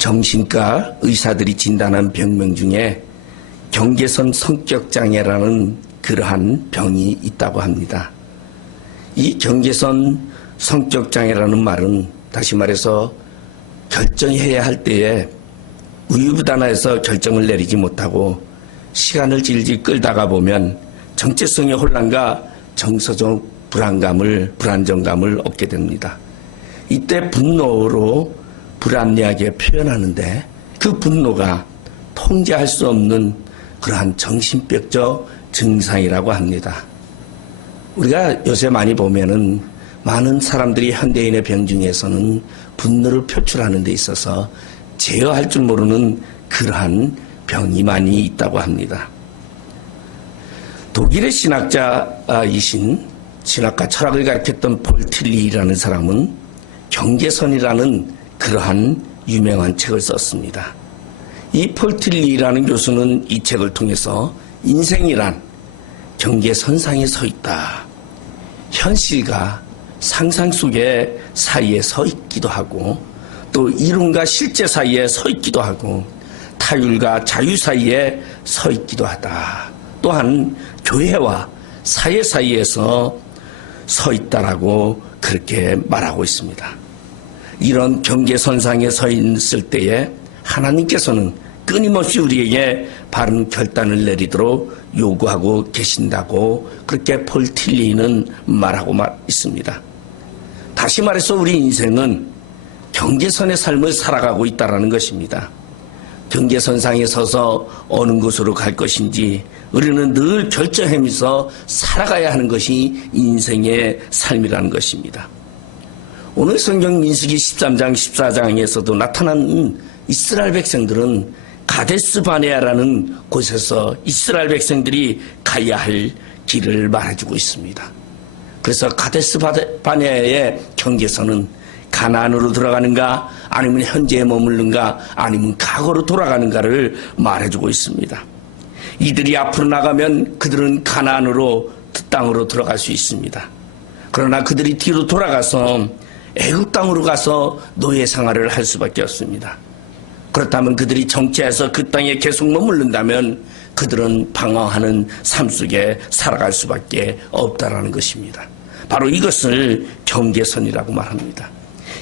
정신과 의사들이 진단한 병명 중에 경계선 성격장애라는 그러한 병이 있다고 합니다. 이 경계선 성격장애라는 말은 다시 말해서 결정해야 할 때에 우유부단해서 결정을 내리지 못하고 시간을 질질 끌다가 보면 정체성의 혼란과 정서적 불안정감을 얻게 됩니다. 이때 분노로 불합리하게 표현하는데 그 분노가 통제할 수 없는 그러한 정신병적 증상이라고 합니다. 우리가 요새 많이 보면은 많은 사람들이 현대인의 병 중에서는 분노를 표출하는 데 있어서 제어할 줄 모르는 그러한 병이 많이 있다고 합니다. 독일의 신학자이신 신학과 철학을 가르쳤던 폴 틸리라는 사람은 경계선이라는 그러한 유명한 책을 썼습니다. 이 폴 틸리라는 교수는 이 책을 통해서 인생이란 경계선상에 서 있다. 현실과 상상 속의 사이에 서 있기도 하고 또 이론과 실제 사이에 서 있기도 하고 타율과 자유 사이에 서 있기도 하다. 또한 교회와 사회 사이에서 서 있다라고 그렇게 말하고 있습니다. 이런 경계선상에 서 있을 때에 하나님께서는 끊임없이 우리에게 바른 결단을 내리도록 요구하고 계신다고 그렇게 폴 틸리는 말하고 있습니다. 다시 말해서 우리 인생은 경계선의 삶을 살아가고 있다는 것입니다. 경계선상에 서서 어느 곳으로 갈 것인지 우리는 늘 결정하면서 살아가야 하는 것이 인생의 삶이라는 것입니다. 오늘 성경 민수기 13장 14장에서도 나타난 이스라엘 백성들은 가데스 바네아라는 곳에서 이스라엘 백성들이 가야 할 길을 말해주고 있습니다. 그래서 가데스 바네아의 경계선은 가나안으로 들어가는가 아니면 현재에 머무르는가 아니면 과거로 돌아가는가를 말해주고 있습니다. 이들이 앞으로 나가면 그들은 가나안으로 땅으로 들어갈 수 있습니다. 그러나 그들이 뒤로 돌아가서 애굽 땅으로 가서 노예 생활을 할 수밖에 없습니다. 그렇다면 그들이 정체해서 그 땅에 계속 머무른다면 그들은 방황하는 삶 속에 살아갈 수밖에 없다라는 것입니다. 바로 이것을 경계선이라고 말합니다.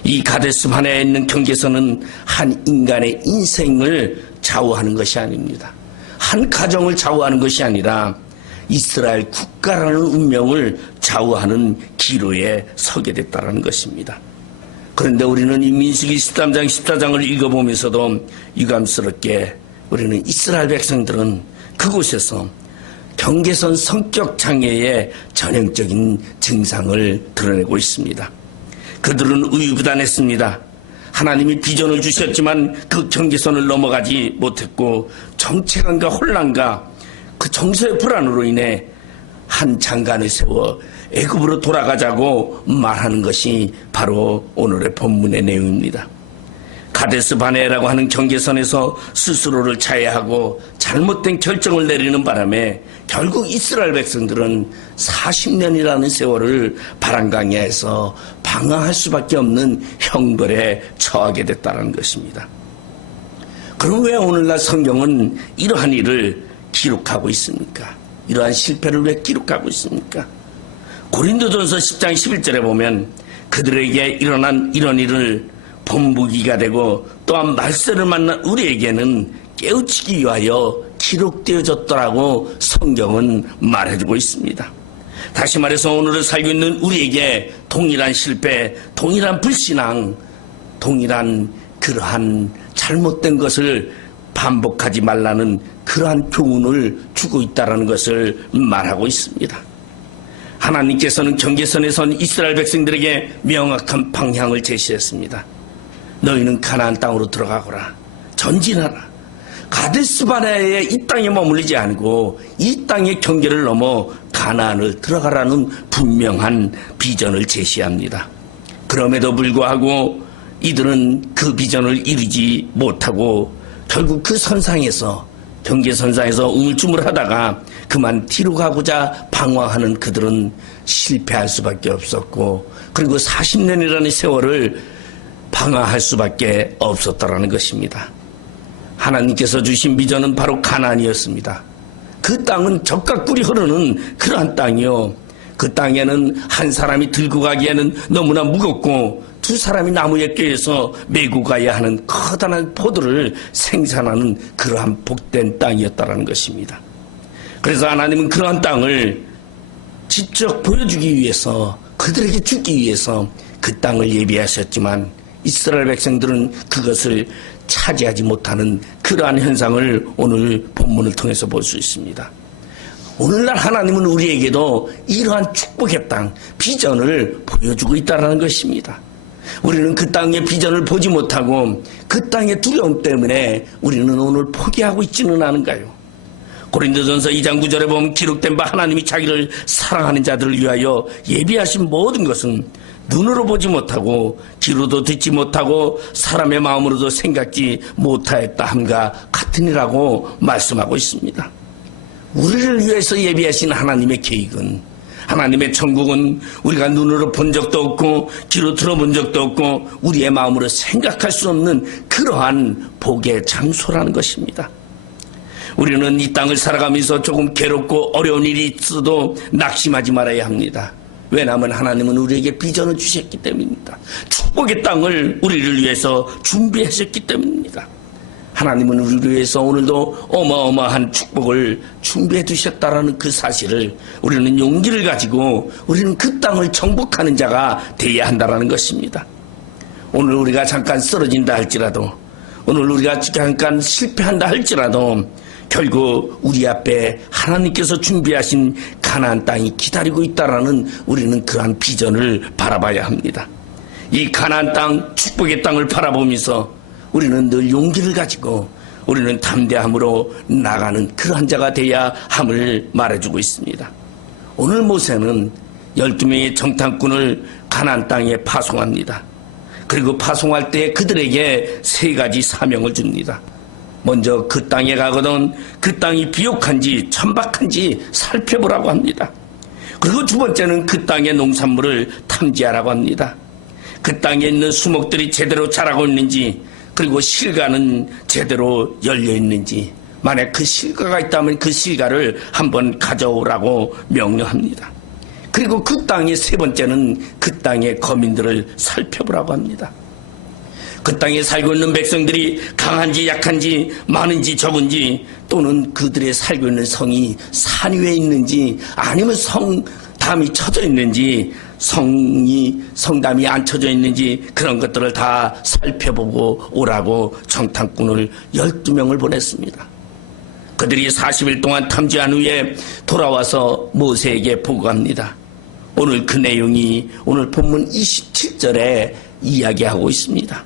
이 가데스 바네아에 있는 경계선은 한 인간의 인생을 좌우하는 것이 아닙니다. 한 가정을 좌우하는 것이 아니라 이스라엘 국가라는 운명을 좌우하는 기로에 서게 됐다는 것입니다. 그런데 우리는 이 민수기 13장 14장을 읽어보면서도 유감스럽게 우리는 이스라엘 백성들은 그곳에서 경계선 성격 장애의 전형적인 증상을 드러내고 있습니다. 그들은 우유부단했습니다. 하나님이 비전을 주셨지만 그 경계선을 넘어가지 못했고 정체감과 혼란과 그 정서의 불안으로 인해 한 장관을 세워 애굽으로 돌아가자고 말하는 것이 바로 오늘의 본문의 내용입니다. 가데스 바네아라고 하는 경계선에서 스스로를 자해하고 잘못된 결정을 내리는 바람에 결국 이스라엘 백성들은 40년이라는 세월을 바람강야에서 방황할 수밖에 없는 형벌에 처하게 됐다는 것입니다. 그럼 왜 오늘날 성경은 이러한 일을 기록하고 있습니까? 이러한 실패를 왜 기록하고 있습니까? 고린도전서 10장 11절에 보면 그들에게 일어난 이런 일을 본보기가 되고 또한 말세를 만난 우리에게는 깨우치기 위하여 기록되어졌더라고 성경은 말해주고 있습니다. 다시 말해서 오늘을 살고 있는 우리에게 동일한 실패, 동일한 불신앙, 동일한 그러한 잘못된 것을 반복하지 말라는 그러한 교훈을 주고 있다는 것을 말하고 있습니다. 하나님께서는 경계선에 선 이스라엘 백성들에게 명확한 방향을 제시했습니다. 너희는 가나안 땅으로 들어가거라. 전진하라. 가데스 바네아의 이 땅에 머물리지 않고 이 땅의 경계를 넘어 가나안을 들어가라는 분명한 비전을 제시합니다. 그럼에도 불구하고 이들은 그 비전을 이루지 못하고 결국 그 선상에서 경계선상에서 우물쭈물하다가 그만 뒤로 가고자 방황하는 그들은 실패할 수밖에 없었고 그리고 40년이라는 세월을 방황할 수밖에 없었다라는 것입니다. 하나님께서 주신 비전은 바로 가나안이었습니다. 그 땅은 젖과 꿀이 흐르는 그러한 땅이요. 그 땅에는 한 사람이 들고 가기에는 너무나 무겁고 두 사람이 나무에 꿰어서 메고 가야 하는 커다란 포도를 생산하는 그러한 복된 땅이었다라는 것입니다. 그래서 하나님은 그러한 땅을 직접 보여주기 위해서, 그들에게 주기 위해서 그 땅을 예비하셨지만 이스라엘 백성들은 그것을 차지하지 못하는 그러한 현상을 오늘 본문을 통해서 볼 수 있습니다. 오늘날 하나님은 우리에게도 이러한 축복의 땅, 비전을 보여주고 있다는 것입니다. 우리는 그 땅의 비전을 보지 못하고 그 땅의 두려움 때문에 우리는 오늘 포기하고 있지는 않은가요? 고린도전서 2장 9절에 보면 기록된 바 하나님이 자기를 사랑하는 자들을 위하여 예비하신 모든 것은 눈으로 보지 못하고 귀로도 듣지 못하고 사람의 마음으로도 생각지 못하였다 함과 같으니라고 말씀하고 있습니다. 우리를 위해서 예비하신 하나님의 계획은, 하나님의 천국은 우리가 눈으로 본 적도 없고 귀로 들어본 적도 없고 우리의 마음으로 생각할 수 없는 그러한 복의 장소라는 것입니다. 우리는 이 땅을 살아가면서 조금 괴롭고 어려운 일이 있어도 낙심하지 말아야 합니다. 왜냐하면 하나님은 우리에게 비전을 주셨기 때문입니다. 축복의 땅을 우리를 위해서 준비하셨기 때문입니다. 하나님은 우리를 위해서 오늘도 어마어마한 축복을 준비해 두셨다라는 그 사실을 우리는 용기를 가지고 우리는 그 땅을 정복하는 자가 되어야 한다는 것입니다. 오늘 우리가 잠깐 쓰러진다 할지라도, 오늘 우리가 잠깐 실패한다 할지라도 결국 우리 앞에 하나님께서 준비하신 가나안 땅이 기다리고 있다라는 우리는 그러한 비전을 바라봐야 합니다. 이 가나안 땅, 축복의 땅을 바라보면서 우리는 늘 용기를 가지고 우리는 담대함으로 나가는 그러한 자가 되어야 함을 말해주고 있습니다. 오늘 모세는 12명의 정탐꾼을 가나안 땅에 파송합니다. 그리고 파송할 때 그들에게 3가지 사명을 줍니다. 먼저 그 땅에 가거든 그 땅이 비옥한지 천박한지 살펴보라고 합니다. 그리고 두 번째는 그 땅의 농산물을 탐지하라고 합니다. 그 땅에 있는 수목들이 제대로 자라고 있는지, 그리고 실과는 제대로 열려 있는지, 만약 그 실과가 있다면 그 실과를 한번 가져오라고 명령합니다. 그리고 그 땅의 3번째는 그 땅의 거민들을 살펴보라고 합니다. 그 땅에 살고 있는 백성들이 강한지 약한지 많은지 적은지, 또는 그들의 살고 있는 성이 산 위에 있는지 아니면 성담이 쳐져 있는지, 성담이 안 쳐져 있는지, 그런 것들을 다 살펴보고 오라고 정탐꾼을 12명을 보냈습니다. 그들이 40일 동안 탐지한 후에 돌아와서 모세에게 보고합니다. 오늘 그 내용이 오늘 본문 27절에 이야기하고 있습니다.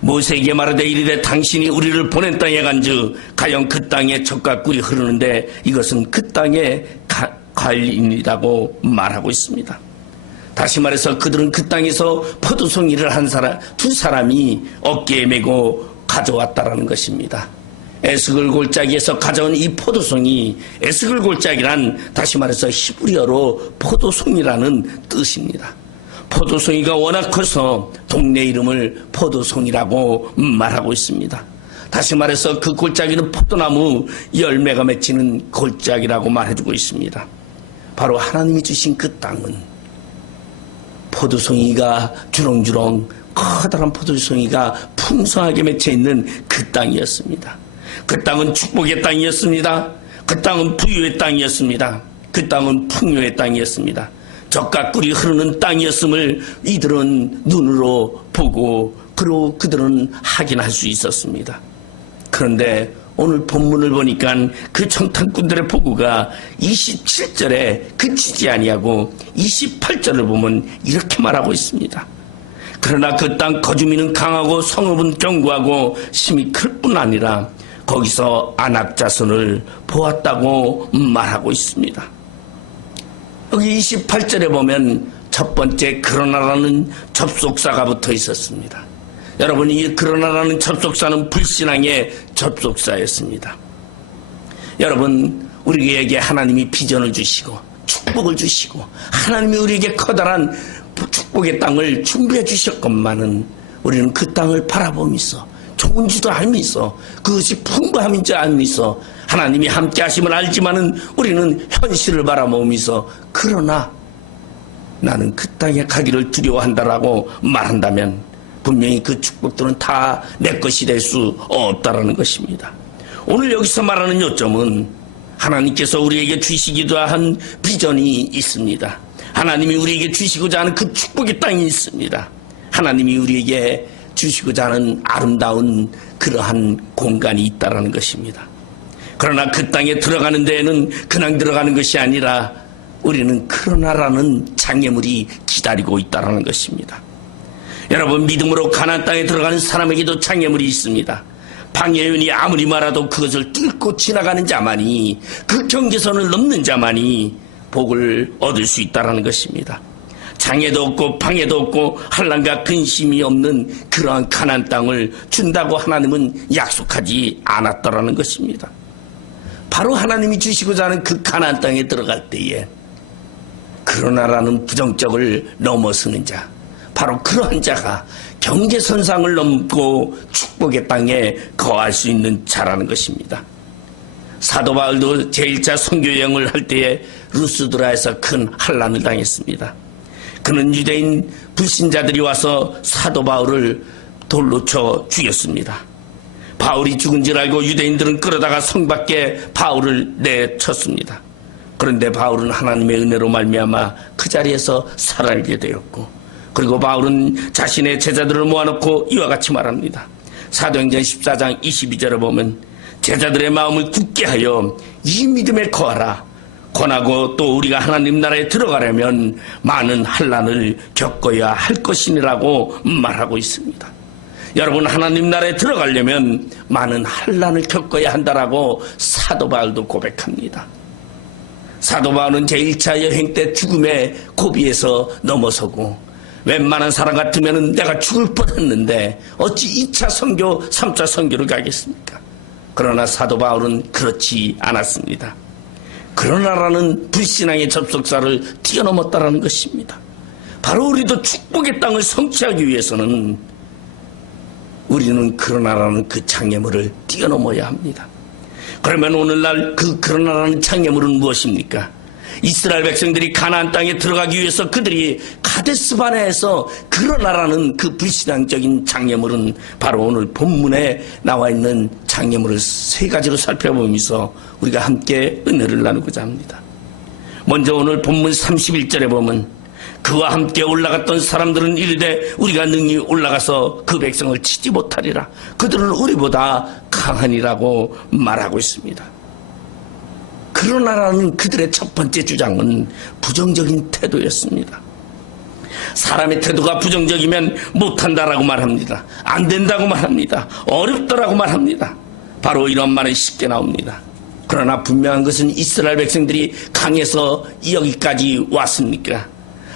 모세에게 말하되 이르되 당신이 우리를 보낸 땅에 간즉 가령 그 땅에 젖과 꿀이 흐르는데 이것은 그 땅의 과일이라고 말하고 있습니다. 다시 말해서 그들은 그 땅에서 포도송이를 한 사람, 2사람이 어깨에 메고 가져왔다라는 것입니다. 에스글 골짜기에서 가져온 이 포도송이, 에스글 골짜기란 다시 말해서 히브리어로 포도송이라는 뜻입니다. 포도송이가 워낙 커서 동네 이름을 포도송이라고 말하고 있습니다. 다시 말해서 그 골짜기는 포도나무 열매가 맺히는 골짜기라고 말해주고 있습니다. 바로 하나님이 주신 그 땅은 포도송이가 주렁주렁 커다란 포도송이가 풍성하게 맺혀있는 그 땅이었습니다. 그 땅은 축복의 땅이었습니다. 그 땅은 부유의 땅이었습니다. 그 땅은 풍요의 땅이었습니다. 젖과 꿀이 흐르는 땅이었음을 이들은 눈으로 보고 그리고 그들은 확인할 수 있었습니다. 그런데 오늘 본문을 보니까 그 정탐꾼들의 보고가 27절에 그치지 아니하고 28절을 보면 이렇게 말하고 있습니다. 그러나 그 땅 거주민은 강하고 성읍은 견고하고 힘이 클 뿐 아니라 거기서 아낙 자손을 보았다고 말하고 있습니다. 여기 28절에 보면 첫 번째 그러나라는 접속사가 붙어 있었습니다. 여러분, 이 그러나라는 접속사는 불신앙의 접속사였습니다. 여러분, 우리에게 하나님이 비전을 주시고 축복을 주시고 하나님이 우리에게 커다란 축복의 땅을 준비해 주셨건만은 우리는 그 땅을 바라보면서 좋은 줄도 알면서 그것이 풍부함인 줄 알면서 하나님이 함께 하심을 알지만은 우리는 현실을 바라보면서 그러나 나는 그 땅에 가기를 두려워한다라고 말한다면 분명히 그 축복들은 다 내 것이 될 수 없다라는 것입니다. 오늘 여기서 말하는 요점은 하나님께서 우리에게 주시기도 한 비전이 있습니다. 하나님이 우리에게 주시고자 하는 그 축복의 땅이 있습니다. 하나님이 우리에게 주시고자 하는 아름다운 그러한 공간이 있다라는 것입니다. 그러나 그 땅에 들어가는 데에는 그냥 들어가는 것이 아니라 우리는 그러나라는 장애물이 기다리고 있다라는 것입니다. 여러분, 믿음으로 가나안 땅에 들어가는 사람에게도 장애물이 있습니다. 방해연이 아무리 말아도 그것을 뚫고 지나가는 자만이, 그 경계선을 넘는 자만이 복을 얻을 수 있다는 것입니다. 장애도 없고 방해도 없고 환난과 근심이 없는 그러한 가나안 땅을 준다고 하나님은 약속하지 않았다라는 것입니다. 바로 하나님이 주시고자 하는 그 가나안 땅에 들어갈 때에 그러나라는 부정적을 넘어서는 자, 바로 그러한 자가 경계선상을 넘고 축복의 땅에 거할 수 있는 자라는 것입니다. 사도 바울도 제1차 선교여행을 할 때에 루스드라에서 큰 환난을 당했습니다. 그는 유대인 불신자들이 와서 사도 바울을 돌로 쳐 죽였습니다. 바울이 죽은 줄 알고 유대인들은 끌어다가 성 밖에 바울을 내쳤습니다. 그런데 바울은 하나님의 은혜로 말미암아 그 자리에서 살아나게 되었고, 그리고 바울은 자신의 제자들을 모아놓고 이와 같이 말합니다. 사도행전 14장 22절에 보면 제자들의 마음을 굳게 하여 이 믿음에 거하라. 권하고 또 우리가 하나님 나라에 들어가려면 많은 환난을 겪어야 할 것이니라고 말하고 있습니다. 여러분, 하나님 나라에 들어가려면 많은 환난을 겪어야 한다라고 사도 바울도 고백합니다. 사도 바울은 제1차 여행 때 죽음의 고비에서 넘어서고, 웬만한 사람 같으면 내가 죽을 뻔했는데 어찌 2차 선교, 3차 선교를 가겠습니까? 그러나 사도 바울은 그렇지 않았습니다. 그러나라는 불신앙의 접속사를 뛰어넘었다라는 것입니다. 바로 우리도 축복의 땅을 성취하기 위해서는 우리는 그러나라는 그 장애물을 뛰어넘어야 합니다. 그러면 오늘날 그러나라는 장애물은 무엇입니까? 이스라엘 백성들이 가나안 땅에 들어가기 위해서 그들이 가데스 바네아에서 그러나라는 그 불신앙적인 장애물은 바로 오늘 본문에 나와 있는 장애물을 세 가지로 살펴보면서 우리가 함께 은혜를 나누고자 합니다. 먼저 오늘 본문 31절에 보면 그와 함께 올라갔던 사람들은 이르되 우리가 능히 올라가서 그 백성을 치지 못하리라. 그들은 우리보다 강하니라고 말하고 있습니다. 그러나라는 그들의 첫 번째 주장은 부정적인 태도였습니다. 사람의 태도가 부정적이면 못한다라고 말합니다. 안 된다고 말합니다. 어렵다라고 말합니다. 바로 이런 말은 쉽게 나옵니다. 그러나 분명한 것은 이스라엘 백성들이 강해서 여기까지 왔습니까?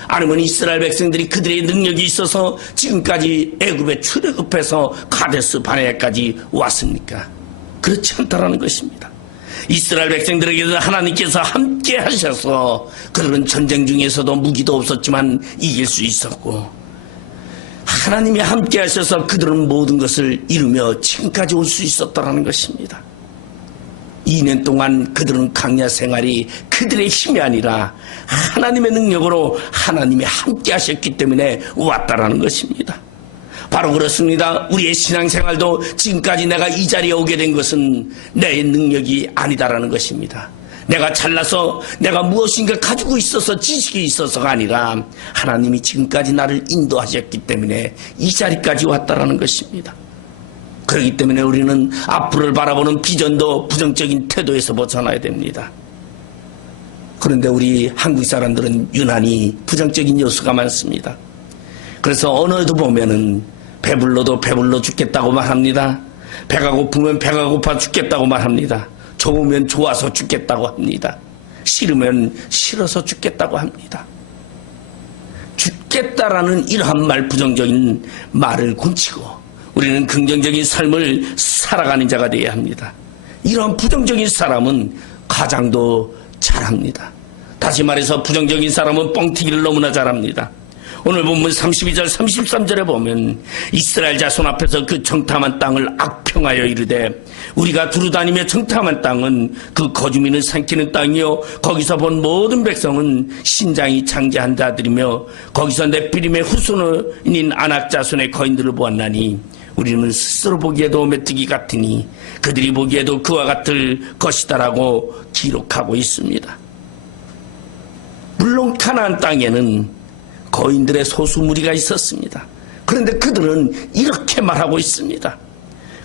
아니면 이스라엘 백성들이 그들의 능력이 있어서 지금까지 애굽에 출애굽해서 가데스 바네아까지 왔습니까? 그렇지 않다라는 것입니다. 이스라엘 백성들에게도 하나님께서 함께 하셔서 그들은 전쟁 중에서도 무기도 없었지만 이길 수 있었고, 하나님이 함께 하셔서 그들은 모든 것을 이루며 지금까지 올 수 있었다는 것입니다. 2년 동안 그들은 광야 생활이 그들의 힘이 아니라 하나님의 능력으로 하나님이 함께 하셨기 때문에 왔다라는 것입니다. 바로 그렇습니다. 우리의 신앙생활도 지금까지 내가 이 자리에 오게 된 것은 내 능력이 아니다라는 것입니다. 내가 잘나서 내가 무엇인가 가지고 있어서 지식이 있어서가 아니라 하나님이 지금까지 나를 인도하셨기 때문에 이 자리까지 왔다라는 것입니다. 그렇기 때문에 우리는 앞으로를 바라보는 비전도 부정적인 태도에서 벗어나야 됩니다. 그런데 우리 한국 사람들은 유난히 부정적인 요소가 많습니다. 그래서 언어에도 보면은 배불러도 배불러 죽겠다고 말합니다. 배가 고프면 배가 고파 죽겠다고 말합니다. 좋으면 좋아서 죽겠다고 합니다. 싫으면 싫어서 죽겠다고 합니다. 죽겠다라는 이러한 말, 부정적인 말을 곤치고 우리는 긍정적인 삶을 살아가는 자가 되어야 합니다. 이러한 부정적인 사람은 가장도 잘합니다. 다시 말해서 부정적인 사람은 뻥튀기를 너무나 잘합니다. 오늘 본문 32절 33절에 보면 이스라엘 자손 앞에서 그 정탐한 땅을 악평하여 이르되 우리가 두루다니며 정탐한 땅은 그 거주민을 삼키는 땅이요 거기서 본 모든 백성은 신장이 장제한 자들이며 거기서 넷비림의 후손인 아낙 자손의 거인들을 보았나니 우리는 스스로 보기에도 메뚜기 같으니 그들이 보기에도 그와 같을 것이다라고 기록하고 있습니다. 물론 가나안 땅에는 거인들의 소수 무리가 있었습니다. 그런데 그들은 이렇게 말하고 있습니다.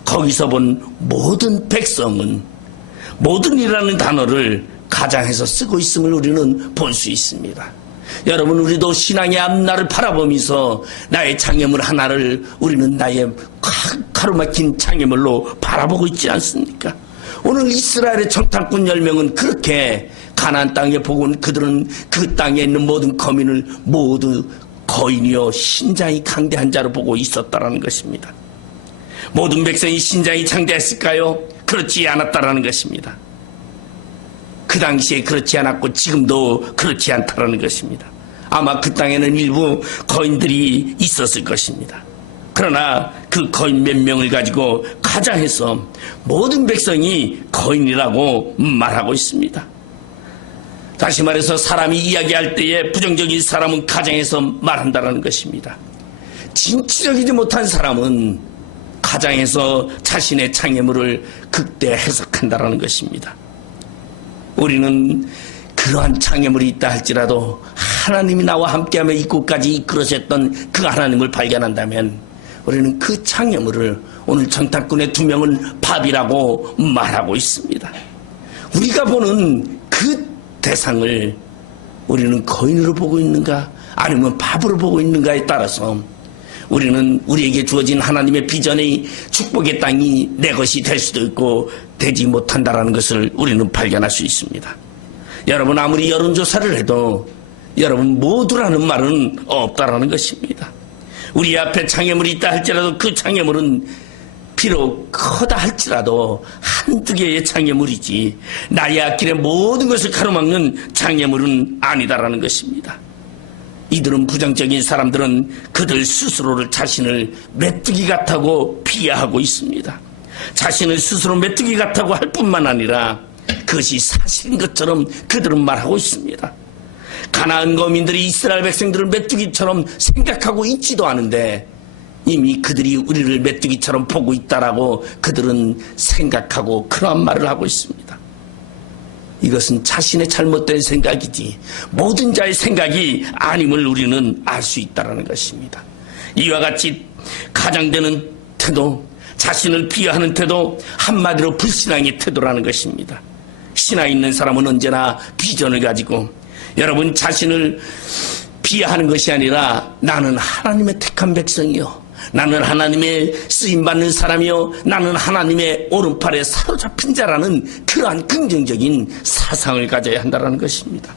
거기서 본 모든 백성은, 모든이라는 단어를 가장해서 쓰고 있음을 우리는 볼 수 있습니다. 여러분, 우리도 신앙의 앞날을 바라보면서 나의 장애물 하나를 우리는 나의 가로막힌 장애물로 바라보고 있지 않습니까? 오늘 이스라엘의 정탐꾼 10명은 그렇게 가나안 땅에 보고 그들은 그 땅에 있는 모든 거민을 모두 거인이요 신장이 강대한 자로 보고 있었다라는 것입니다. 모든 백성이 신장이 장대했을까요? 그렇지 않았다라는 것입니다. 그 당시에 그렇지 않았고 지금도 그렇지 않다라는 것입니다. 아마 그 땅에는 일부 거인들이 있었을 것입니다. 그러나 그 거인 몇 명을 가지고 가장해서 모든 백성이 거인이라고 말하고 있습니다. 다시 말해서 사람이 이야기할 때에 부정적인 사람은 가장해서 말한다는 것입니다. 진취적이지 못한 사람은 가장해서 자신의 장애물을 극대 해석한다는 것입니다. 우리는 그러한 장애물이 있다 할지라도 하나님이 나와 함께하며 이곳까지 이끌으셨던 그 하나님을 발견한다면 우리는 그 장애물을 오늘 정탐꾼의 2명은 밥이라고 말하고 있습니다. 우리가 보는 그 대상을 우리는 거인으로 보고 있는가 아니면 밥으로 보고 있는가에 따라서 우리는 우리에게 주어진 하나님의 비전의 축복의 땅이 내 것이 될 수도 있고 되지 못한다는 것을 우리는 발견할 수 있습니다. 여러분, 아무리 여론조사를 해도 여러분 모두라는 말은 없다라는 것입니다. 우리 앞에 장애물이 있다 할지라도 그 장애물은 비록 크다 할지라도 한두 개의 장애물이지 나의 앞길의 모든 것을 가로막는 장애물은 아니다라는 것입니다. 이들은 부정적인 사람들은 그들 스스로를 자신을 메뚜기 같다고 비하하고 있습니다. 자신을 스스로 메뚜기 같다고 할 뿐만 아니라 그것이 사실인 것처럼 그들은 말하고 있습니다. 가나안 거민들이 이스라엘 백성들을 메뚜기처럼 생각하고 있지도 않은데 이미 그들이 우리를 메뚜기처럼 보고 있다라고 그들은 생각하고 그러한 말을 하고 있습니다. 이것은 자신의 잘못된 생각이지 모든 자의 생각이 아님을 우리는 알 수 있다는 것입니다. 이와 같이 가장되는 태도, 자신을 비하하는 태도, 한마디로 불신앙의 태도라는 것입니다. 신앙 있는 사람은 언제나 비전을 가지고 여러분 자신을 비하하는 것이 아니라 나는 하나님의 택한 백성이요, 나는 하나님의 쓰임받는 사람이요, 나는 하나님의 오른팔에 사로잡힌 자라는 그러한 긍정적인 사상을 가져야 한다는 것입니다.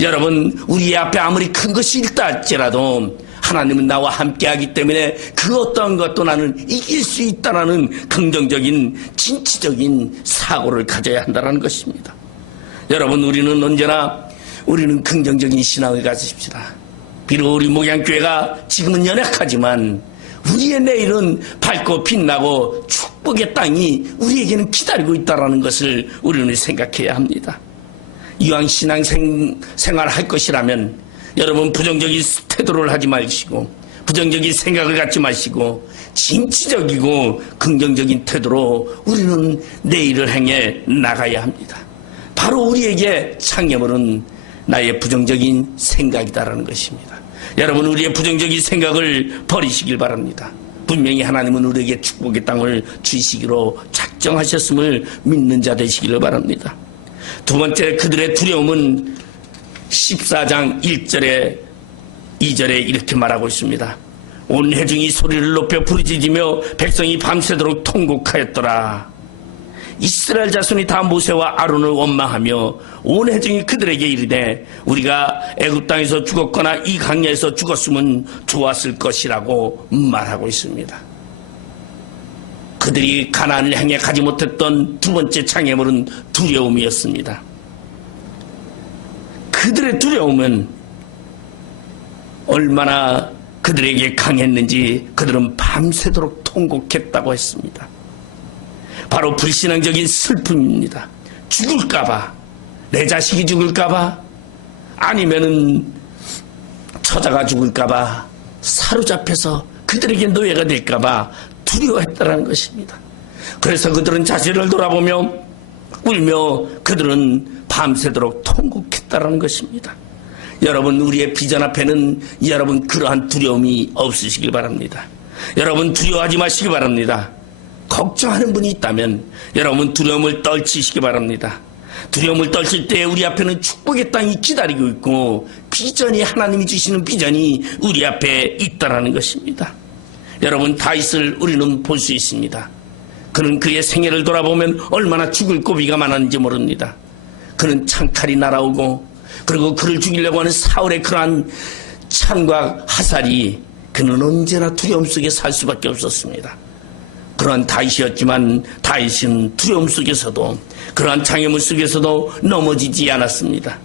여러분, 우리 앞에 아무리 큰 것이 있다 할지라도 하나님은 나와 함께하기 때문에 그 어떠한 것도 나는 이길 수 있다라는 긍정적인 진취적인 사고를 가져야 한다는 것입니다. 여러분, 우리는 언제나 우리는 긍정적인 신앙을 가지십시다. 비록 우리 목양교회가 지금은 연약하지만 우리의 내일은 밝고 빛나고 축복의 땅이 우리에게는 기다리고 있다는 것을 우리는 생각해야 합니다. 이왕 신앙생활 할 것이라면 여러분 부정적인 태도를 하지 마시고 부정적인 생각을 갖지 마시고 진취적이고 긍정적인 태도로 우리는 내일을 행해 나가야 합니다. 바로 우리에게 장애물은 나의 부정적인 생각이다라는 것입니다. 여러분, 우리의 부정적인 생각을 버리시길 바랍니다. 분명히 하나님은 우리에게 축복의 땅을 주시기로 작정하셨음을 믿는 자 되시기를 바랍니다. 두 번째, 그들의 두려움은 14장 1절에 2절에 이렇게 말하고 있습니다. 온 회중이 소리를 높여 부르짖으며 백성이 밤새도록 통곡하였더라. 이스라엘 자손이 다 모세와 아론을 원망하며 온 회중이 그들에게 이르되 우리가 애굽 땅에서 죽었거나 이 강야에서 죽었으면 좋았을 것이라고 말하고 있습니다. 그들이 가나안을 향해 가지 못했던 두 번째 장애물은 두려움이었습니다. 그들의 두려움은 얼마나 그들에게 강했는지 그들은 밤새도록 통곡했다고 했습니다. 바로 불신앙적인 슬픔입니다. 죽을까봐, 내 자식이 죽을까봐, 아니면은 처자가 죽을까봐, 사로잡혀서 그들에게 노예가 될까봐 두려워했다는 것입니다. 그래서 그들은 자신을 돌아보며 울며 그들은 밤새도록 통곡했다는 것입니다. 여러분, 우리의 비전 앞에는 여러분 그러한 두려움이 없으시길 바랍니다. 여러분 두려워하지 마시기 바랍니다. 걱정하는 분이 있다면 여러분 두려움을 떨치시기 바랍니다. 두려움을 떨칠 때 우리 앞에는 축복의 땅이 기다리고 있고 비전이, 하나님이 주시는 비전이 우리 앞에 있다라는 것입니다. 여러분, 다윗을 우리는 볼 수 있습니다. 그는 그의 생애를 돌아보면 얼마나 죽을 고비가 많았는지 모릅니다. 그는 창칼이 날아오고, 그리고 그를 죽이려고 하는 사울의 그러한 창과 화살이, 그는 언제나 두려움 속에 살 수밖에 없었습니다. 그러한 다윗이었지만 다윗은 두려움 속에서도, 그러한 장애물 속에서도 넘어지지 않았습니다.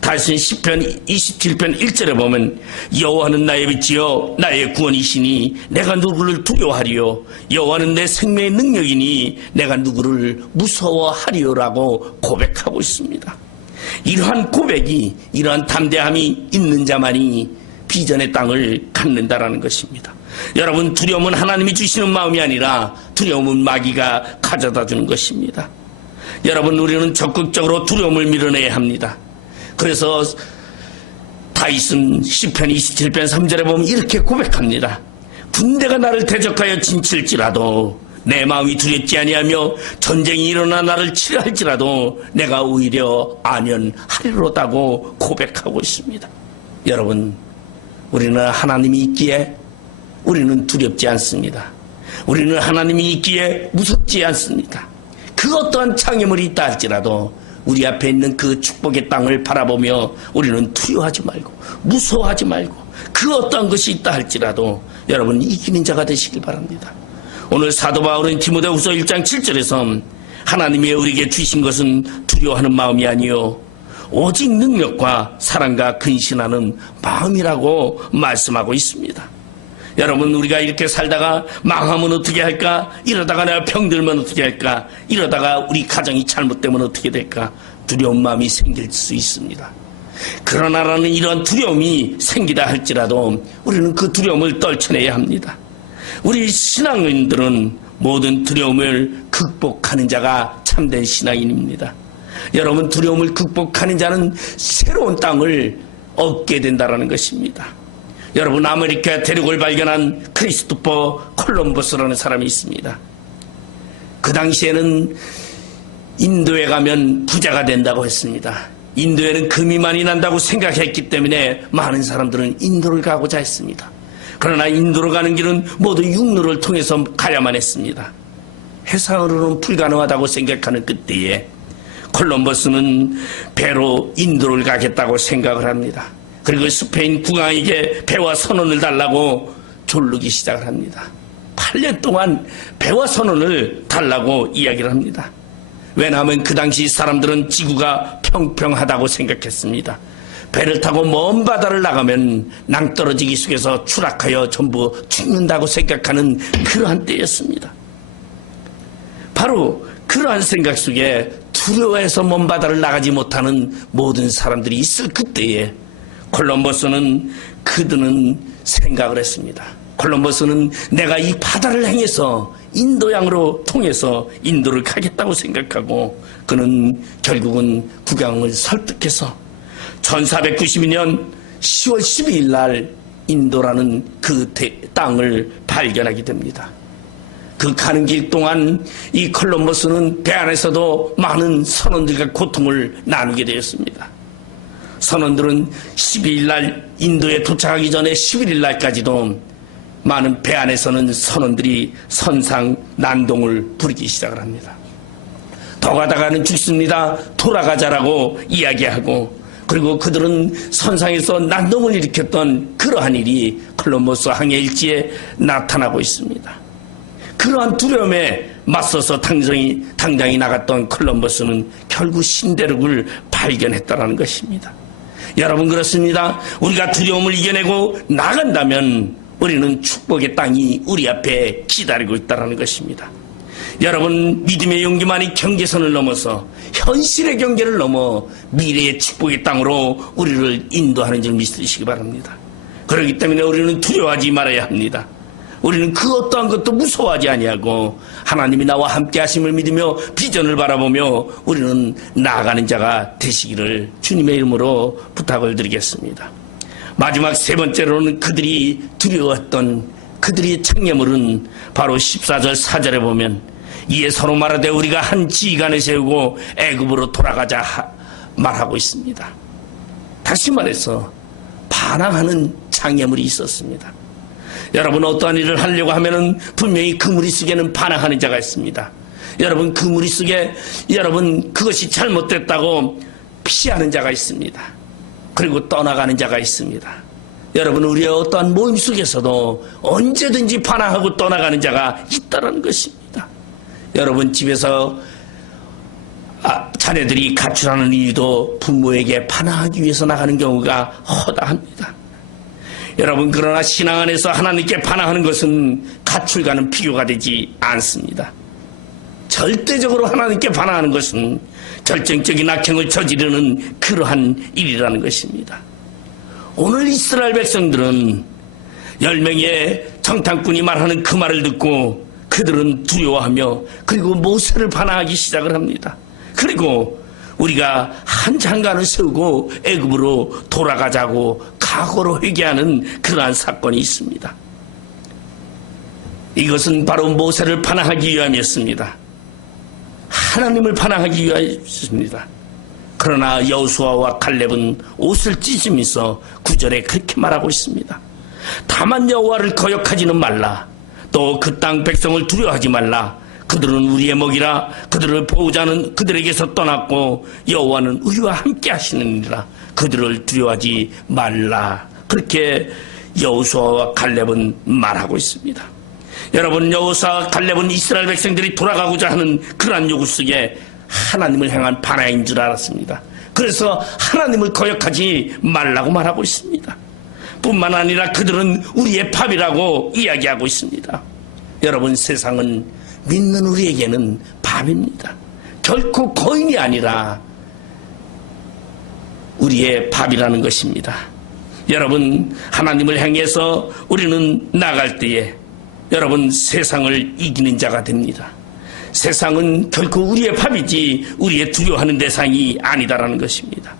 다윗은 시편 27편 1절에 보면 여호와는 나의 빛이요 나의 구원이시니 내가 누구를 두려워하리요, 여호와는 내 생명의 능력이니 내가 누구를 무서워하리요라고 고백하고 있습니다. 이러한 고백이, 이러한 담대함이 있는 자만이 비전의 땅을 갖는다라는 것입니다. 여러분, 두려움은 하나님이 주시는 마음이 아니라 두려움은 마귀가 가져다 주는 것입니다. 여러분, 우리는 적극적으로 두려움을 밀어내야 합니다. 그래서 다윗은 시편 27편 3절에 보면 이렇게 고백합니다. 군대가 나를 대적하여 진칠지라도 내 마음이 두렵지 아니하며 전쟁이 일어나 나를 치려 할지라도 내가 오히려 안연하리로다고 고백하고 있습니다. 여러분, 우리는 하나님이 있기에 우리는 두렵지 않습니다. 우리는 하나님이 있기에 무섭지 않습니다. 그 어떠한 장애물이 있다 할지라도 우리 앞에 있는 그 축복의 땅을 바라보며 우리는 두려워하지 말고 무서워하지 말고, 그 어떠한 것이 있다 할지라도 여러분 이기는 자가 되시길 바랍니다. 오늘 사도 바울은 디모데후서 1장 7절에서 하나님이 우리에게 주신 것은 두려워하는 마음이 아니요 오직 능력과 사랑과 근신하는 마음이라고 말씀하고 있습니다. 여러분, 우리가 이렇게 살다가 망하면 어떻게 할까? 이러다가 내가 병들면 어떻게 할까? 이러다가 우리 가정이 잘못되면 어떻게 될까? 두려운 마음이 생길 수 있습니다. 그러나라는 이런 두려움이 생기다 할지라도 우리는 그 두려움을 떨쳐내야 합니다. 우리 신앙인들은 모든 두려움을 극복하는 자가 참된 신앙인입니다. 여러분, 두려움을 극복하는 자는 새로운 땅을 얻게 된다는 것입니다. 여러분, 아메리카 대륙을 발견한 크리스토퍼 콜럼버스라는 사람이 있습니다. 그 당시에는 인도에 가면 부자가 된다고 했습니다. 인도에는 금이 많이 난다고 생각했기 때문에 많은 사람들은 인도를 가고자 했습니다. 그러나 인도로 가는 길은 모두 육로를 통해서 가야만 했습니다. 해상으로는 불가능하다고 생각하는 그때에 콜럼버스는 배로 인도를 가겠다고 생각을 합니다. 그리고 스페인 국왕에게 배와 선원을 달라고 조르기 시작을 합니다. 8년 동안 배와 선원을 달라고 이야기를 합니다. 왜냐하면 그 당시 사람들은 지구가 평평하다고 생각했습니다. 배를 타고 먼 바다를 나가면 낭떠러지기 속에서 추락하여 전부 죽는다고 생각하는 그러한 때였습니다. 바로 그러한 생각 속에 두려워해서 먼 바다를 나가지 못하는 모든 사람들이 있을 그때에 콜럼버스는 그들은 생각을 했습니다. 콜럼버스는 내가 이 바다를 행해서 인도양으로 통해서 인도를 가겠다고 생각하고, 그는 결국은 국왕을 설득해서 1492년 10월 12일 날 인도라는 그 땅을 발견하게 됩니다. 그 가는 길 동안 이 콜럼버스는 배 안에서도 많은 선원들과 고통을 나누게 되었습니다. 선원들은 12일 날 인도에 도착하기 전에 11일 날까지도 많은 배 안에서는 선원들이 선상 난동을 부리기 시작을 합니다. 더 가다가는 죽습니다. 돌아가자라고 이야기하고, 그리고 그들은 선상에서 난동을 일으켰던 그러한 일이 콜럼버스 항해 일지에 나타나고 있습니다. 그러한 두려움에 맞서서 당장이 나갔던 콜럼버스는 결국 신대륙을 발견했다는 것입니다. 여러분, 그렇습니다. 우리가 두려움을 이겨내고 나간다면 우리는 축복의 땅이 우리 앞에 기다리고 있다는 것입니다. 여러분, 믿음의 용기만이 경계선을 넘어서 현실의 경계를 넘어 미래의 축복의 땅으로 우리를 인도하는 줄 믿으시기 바랍니다. 그렇기 때문에 우리는 두려워하지 말아야 합니다. 우리는 그 어떠한 것도 무서워하지 아니하고 하나님이 나와 함께 하심을 믿으며 비전을 바라보며 우리는 나아가는 자가 되시기를 주님의 이름으로 부탁을 드리겠습니다. 마지막 세 번째로는 그들이 두려워했던 그들의 창녀물은 바로 14절 4절에 보면 이에 서로 말하되 우리가 한 지휘관을 세우고 애굽으로 돌아가자 말하고 있습니다. 다시 말해서 반항하는 창녀물이 있었습니다. 여러분, 어떠한 일을 하려고 하면은 분명히 그 무리속에는 반항하는 자가 있습니다. 여러분, 그 무리속에 여러분 그것이 잘못됐다고 피하는 자가 있습니다. 그리고 떠나가는 자가 있습니다. 여러분, 우리의 어떠한 모임 속에서도 언제든지 반항하고 떠나가는 자가 있다는 것입니다. 여러분, 집에서 자녀들이 가출하는 이유도 부모에게 반항하기 위해서 나가는 경우가 허다합니다. 여러분, 그러나 신앙 안에서 하나님께 반항하는 것은 가출과는 비교가 되지 않습니다. 절대적으로 하나님께 반항하는 것은 결정적인 악행을 저지르는 그러한 일이라는 것입니다. 오늘 이스라엘 백성들은 10명의 정탐꾼이 말하는 그 말을 듣고 그들은 두려워하며 그리고 모세를 반항하기 시작을 합니다. 그리고 우리가 한 장관을 세우고 애굽으로 돌아가자고 각오로 회개하는 그러한 사건이 있습니다. 이것은 바로 모세를 반항하기 위함이었습니다. 하나님을 반항하기 위함이었습니다. 그러나 여호수아와 갈렙은 옷을 찢으면서 9절에 그렇게 말하고 있습니다. 다만 여호와를 거역하지는 말라. 또 그 땅 백성을 두려워하지 말라. 그들은 우리의 먹이라. 그들을 보호자는 그들에게서 떠났고 여호와는 우리와 함께 하시느니라. 그들을 두려워하지 말라. 그렇게 여호수아와 갈렙은 말하고 있습니다. 여러분, 여호수아와 갈렙은 이스라엘 백성들이 돌아가고자 하는 그러한 요구 속에 하나님을 향한 반항인 줄 알았습니다. 그래서 하나님을 거역하지 말라고 말하고 있습니다. 뿐만 아니라 그들은 우리의 밥이라고 이야기하고 있습니다. 여러분, 세상은 믿는 우리에게는 밥입니다. 결코 거인이 아니라 우리의 밥이라는 것입니다. 여러분, 하나님을 향해서 우리는 나갈 때에 여러분, 세상을 이기는 자가 됩니다. 세상은 결코 우리의 밥이지 우리의 두려워하는 대상이 아니다라는 것입니다.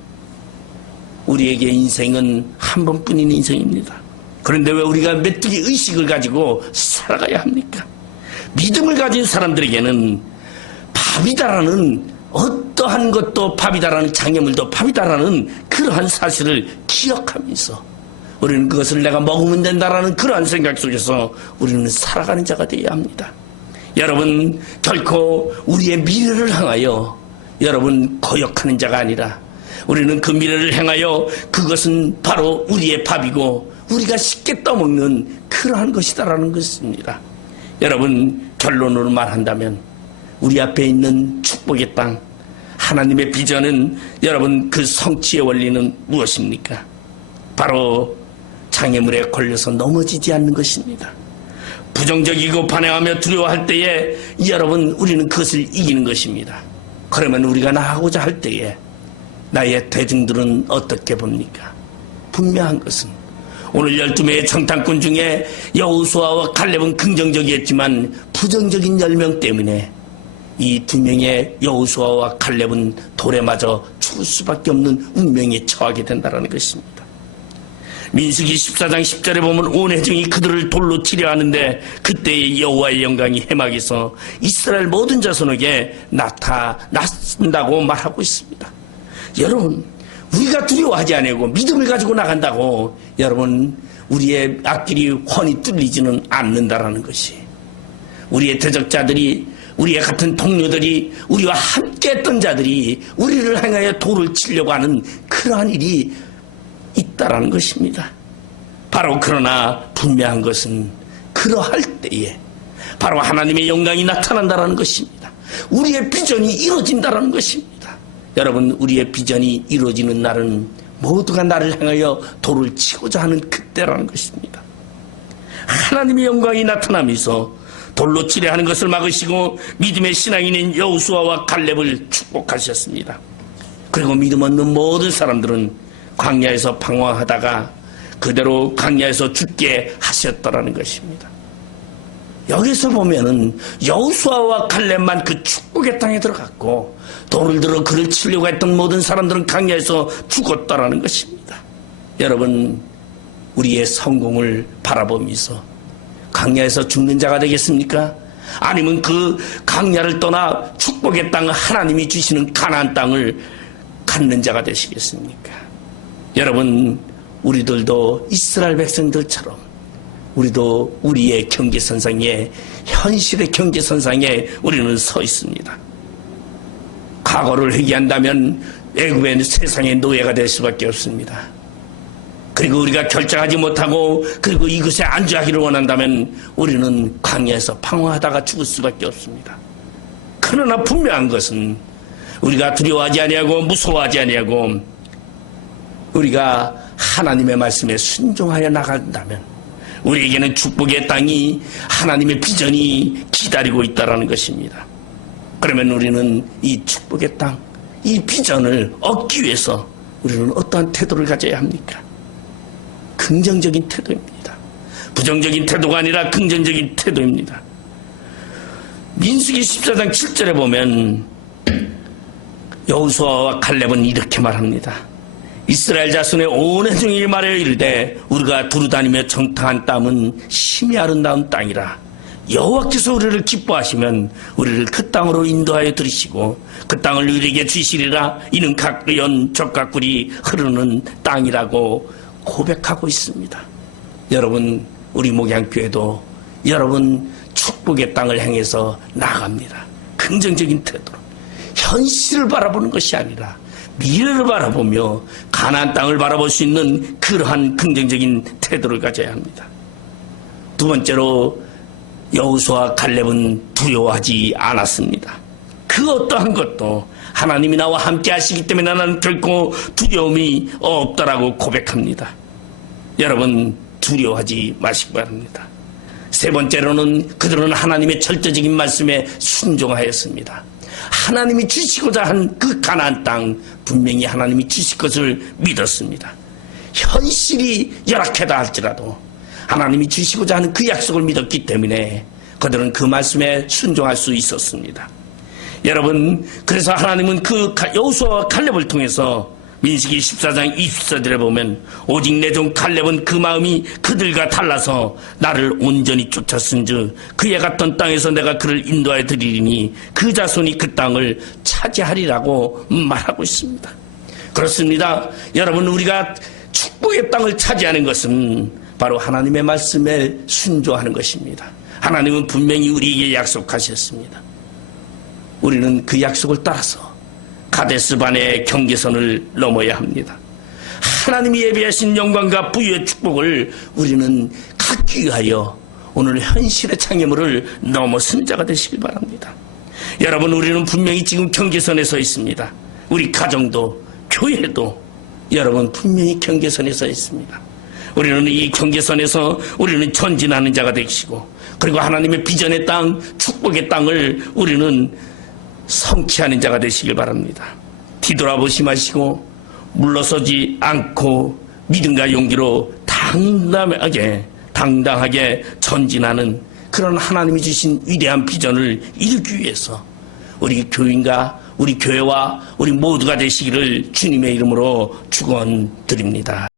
우리에게 인생은 한 번뿐인 인생입니다. 그런데 왜 우리가 메뚜기 의식을 가지고 살아가야 합니까? 믿음을 가진 사람들에게는 밥이다라는 어떠한 것도 밥이다라는 장애물도 밥이다라는 그러한 사실을 기억하면서 우리는 그것을 내가 먹으면 된다라는 그러한 생각 속에서 우리는 살아가는 자가 되어야 합니다. 여러분, 결코 우리의 미래를 향하여 여러분 거역하는 자가 아니라 우리는 그 미래를 향하여 그것은 바로 우리의 밥이고 우리가 쉽게 떠먹는 그러한 것이다라는 것입니다. 여러분, 결론으로 말한다면 우리 앞에 있는 축복의 땅, 하나님의 비전은 여러분 그 성취의 원리는 무엇입니까? 바로 장애물에 걸려서 넘어지지 않는 것입니다. 부정적이고 반항하며 두려워할 때에 여러분 우리는 그것을 이기는 것입니다. 그러면 우리가 나가고자 할 때에 나의 대중들은 어떻게 봅니까? 분명한 것은 오늘 12명의 정탐꾼 중에 여호수아와 갈렙은 긍정적이었지만 부정적인 10명 때문에 이 2명의 여호수아와 갈렙은 돌에 맞아 죽을 수밖에 없는 운명에 처하게 된다는 것입니다. 민수기 14장 10절에 보면 온 회중이 그들을 돌로 치려 하는데 그때의 여호와의 영광이 해막에서 이스라엘 모든 자손에게 나타났다고 말하고 있습니다. 여러분, 우리가 두려워하지 않고 믿음을 가지고 나간다고 여러분 우리의 앞길이 훤히 뚫리지는 않는다라는 것이, 우리의 대적자들이, 우리의 같은 동료들이, 우리와 함께 했던 자들이 우리를 향하여 돌을 치려고 하는 그러한 일이 있다라는 것입니다. 바로 그러나 분명한 것은 그러할 때에 바로 하나님의 영광이 나타난다라는 것입니다. 우리의 비전이 이루어진다라는 것입니다. 여러분, 우리의 비전이 이루어지는 날은 모두가 나를 향하여 돌을 치고자 하는 그때라는 것입니다. 하나님의 영광이 나타나면서 돌로 치려 하는 것을 막으시고 믿음의 신앙인인 여호수아와 갈렙을 축복하셨습니다. 그리고 믿음 없는 모든 사람들은 광야에서 방황하다가 그대로 광야에서 죽게 하셨더라는 것입니다. 여기서 보면은 여호수아와 갈렙만 그 축복의 땅에 들어갔고 돌을 들어 그를 치려고 했던 모든 사람들은 광야에서 죽었다라는 것입니다. 여러분, 우리의 성공을 바라보면서 광야에서 죽는 자가 되겠습니까? 아니면 그 광야를 떠나 축복의 땅, 하나님이 주시는 가나안 땅을 갖는 자가 되시겠습니까? 여러분, 우리들도 이스라엘 백성들처럼 우리도 우리의 경계선상에, 현실의 경계선상에 우리는 서 있습니다. 과거를 회개한다면 애굽의 세상의 노예가 될 수밖에 없습니다. 그리고 우리가 결정하지 못하고 그리고 이것에 안주하기를 원한다면 우리는 광야에서 방황하다가 죽을 수밖에 없습니다. 그러나 분명한 것은 우리가 두려워하지 아니하고 무서워하지 아니하고 우리가 하나님의 말씀에 순종하여 나간다면 우리에게는 축복의 땅이, 하나님의 비전이 기다리고 있다는 것입니다. 그러면 우리는 이 축복의 땅, 이 비전을 얻기 위해서 우리는 어떠한 태도를 가져야 합니까? 긍정적인 태도입니다. 부정적인 태도가 아니라 긍정적인 태도입니다. 민수기 14장 7절에 보면 여호수아와 갈렙은 이렇게 말합니다. 이스라엘 자손의 온 회중이 말하여 이르되 우리가 두루다니며 정탐한 땅은 심히 아름다운 땅이라. 여호와께서 우리를 기뻐하시면 우리를 그 땅으로 인도하여 들이시고 그 땅을 우리에게 주시리라. 이는 각연 적과 꿀이 흐르는 땅이라고 고백하고 있습니다. 여러분, 우리 목양교회도 여러분 축복의 땅을 향해서 나아갑니다. 긍정적인 태도로 현실을 바라보는 것이 아니라 미래를 바라보며 가나안 땅을 바라볼 수 있는 그러한 긍정적인 태도를 가져야 합니다. 두 번째로 여호수아 갈렙은 두려워하지 않았습니다. 그 어떠한 것도 하나님이 나와 함께 하시기 때문에 나는 결코 두려움이 없다라고 고백합니다. 여러분, 두려워하지 마시기 바랍니다. 세 번째로는 그들은 하나님의 절대적인 말씀에 순종하였습니다. 하나님이 주시고자 한 그 가나안 땅, 분명히 하나님이 주실 것을 믿었습니다. 현실이 열악하다 할지라도 하나님이 주시고자 하는 그 약속을 믿었기 때문에 그들은 그 말씀에 순종할 수 있었습니다. 여러분, 그래서 하나님은 그 여호수아와 갈렙을 통해서 민수기 14장 24절에 보면 오직 내 종 갈렙은 그 마음이 그들과 달라서 나를 온전히 쫓았은즉 그에 갔던 땅에서 내가 그를 인도하여 드리리니 그 자손이 그 땅을 차지하리라고 말하고 있습니다. 그렇습니다. 여러분, 우리가 축복의 땅을 차지하는 것은 바로 하나님의 말씀에 순종하는 것입니다. 하나님은 분명히 우리에게 약속하셨습니다. 우리는 그 약속을 따라서 가데스반의 경계선을 넘어야 합니다. 하나님이 예비하신 영광과 부유의 축복을 우리는 갖기 위하여 오늘 현실의 장애물을 넘어선 자가 되시길 바랍니다. 여러분, 우리는 분명히 지금 경계선에 서 있습니다. 우리 가정도 교회도 여러분 분명히 경계선에 서 있습니다. 우리는 이 경계선에서 우리는 전진하는 자가 되시고 그리고 하나님의 비전의 땅, 축복의 땅을 우리는 성취하는 자가 되시길 바랍니다. 뒤돌아보시 마시고 물러서지 않고 믿음과 용기로 당당하게 전진하는 그런 하나님이 주신 위대한 비전을 이루기 위해서 우리 교인과 우리 교회와 우리 모두가 되시기를 주님의 이름으로 축원드립니다.